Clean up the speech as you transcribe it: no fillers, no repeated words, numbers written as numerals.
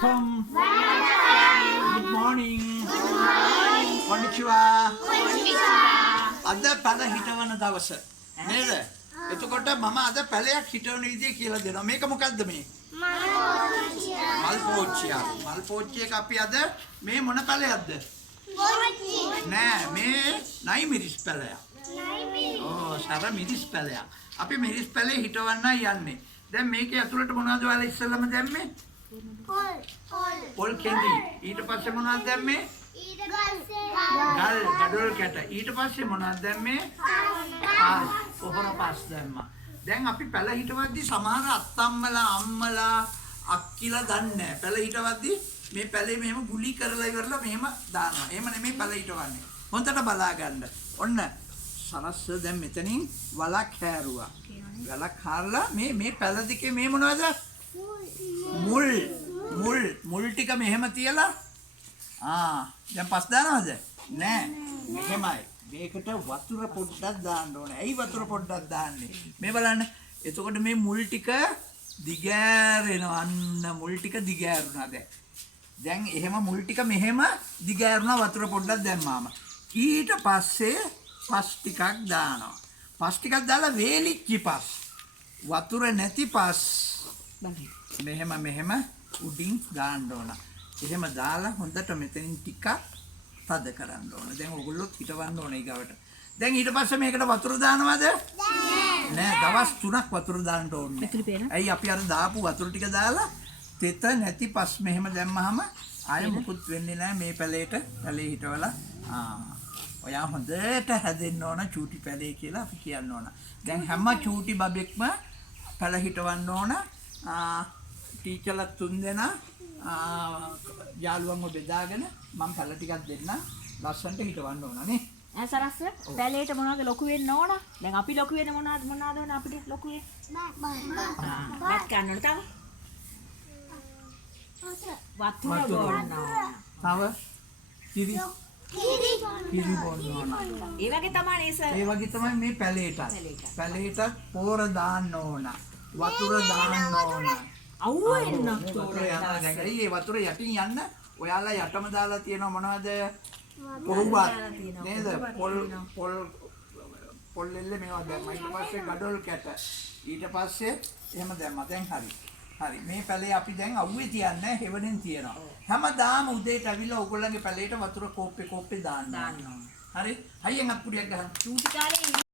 Vanakkam. Good morning. Konnichiwa. අද පැල හිටවන දවස නේද? එතකොට මම අද පැලයක් හිටවන විදිය කියලා දෙනවා. මේක මොකද්ද මේ? මල් පෝච්චිය. මල් පෝච්චියක අපි අද මේ මොන පැලයක්ද? නෑ මේ නයි මිරිස් පැලයක්. සර මිරිස් පැලයක්. අපි මිරිස් පැලේ හිටවන්නයි යන්නේ. දැන් මේකේ ඇතුළට මොනවද ඔයාලා ඉස්සෙල්ලාම දැම්මේ? පොල් කෙඳි. ඊට පස්සේ මොනවද දැම්මේ? ගල් ගඩොල් කැට. ඊට පස්සේ මොනවද දැම්මේ? කොහොර පස් දැම්මා. දැන් අපි පැල හිටවද්දි සමහර අත්තම්මලා අම්මලා අක්කිලා දන්නේ නැහැ. පැල හිටවද්දි මේ පැලේ මෙහෙම ගුලි කරලා ඉවරලා මෙහෙම දානවා. එහෙම නෙමෙයි පැල හිටවන්නේ. හොඳට බලා ගන්න. ඔන්න සරස්ස දැන් මෙතනින් වලක් හැරුවා. වලක් හරලා මේ පැල දිකේ මේ මොනවද? මුල් ටික මෙහෙම තියලා දැන් පස් දානවද? නෑ. මෙහෙමයි. මේකට වතුර පොඩ්ඩක් දාන්න ඕනේ. ඇයි වතුර පොඩ්ඩක් දාන්නේ? මේ බලන්න. එතකොට මේ මුල් ටික දිගෑරෙනවා. අන්න මුල් ටික දිගෑරුණා දැන්. දැන් එහෙම මුල් ටික මෙහෙම දිගෑරුණා වතුර පොඩ්ඩක් දැම්මාම. ඊට පස්සේ පස් ටිකක් දානවා. පස් ටිකක් දාලා වේලිච්චි පස්. වතුර නැති පස්. මෙහෙම උඩින් දාන්න ඕන. එහෙම දාලා හොඳට මෙතනින් ටිකක් තද කරන්න ඕන. දැන් ඔයගොල්ලොත් හිටවන්න ඕනේ ඊගවට. දැන් ඊට පස්සේ මේකට වතුර දානවද? නෑ. දවස් 3ක් වතුර දාන්න ඕනේ. ඇයි අපි අර දාපු වතුර ටික දාලා තෙත නැති පස් මෙහෙම දැම්මහම ආයෙ මුකුත් වෙන්නේ නෑ මේ පැලේට. පැලේ හිටවලා ඔයා හොඳට හැදෙන්න ඕන චූටි පැලේ කියලා අපි කියන්න ඕන. දැන් හැම චූටි බබෙක්ම පැල හිටවන්න ඕන. ටීචර්ලා 3 දෙනා යාළුවන්ව බෙදාගෙන මම පැල ටිකක් දෙන්න ලස්සන්ට හිටවන්න ඕන නේ. සරස්ස පැලේට මොනවද ලොකු වෙන්න ඕන? දැන් අපි ලොකු වෙන්න මොනවද ඕන අපිට ලොකු වෙන්න? බත් කන්න ඕන තව. වතුර බොන්න ඕන. තව කිරි බොන්න ඕන. ඒ වගේ තමයි ඒ වගේ තමයි මේ පැලේට. පැලේට පෝර දාන්න ඕන. වතුර දාන්න ඕන. අවුවෙන්න වතුර යනවා. දැන් ඒ වතුර යටින් යන්න ඔයාලා යටම දාලා තියෙනවා මොනවද? පොහුවත් නේද? පොල් එල්ල මේවා දැම්මා. ඊට පස්සේ ගඩොල් කැට. ඊට පස්සේ එහෙම දැම්මා. දැන් හරි. මේ පැලේ අපි දැන් අවුවේ තියන්නේ හෙවණෙන් තියනවා. හැමදාම උදේට අවිල්ලා ඔයගොල්ලන්ගේ පැලේට වතුර කෝප්පේ දාන්න. හරි? හයියෙන් අප්පුඩියක් ගහන්න. චූටි කාලේ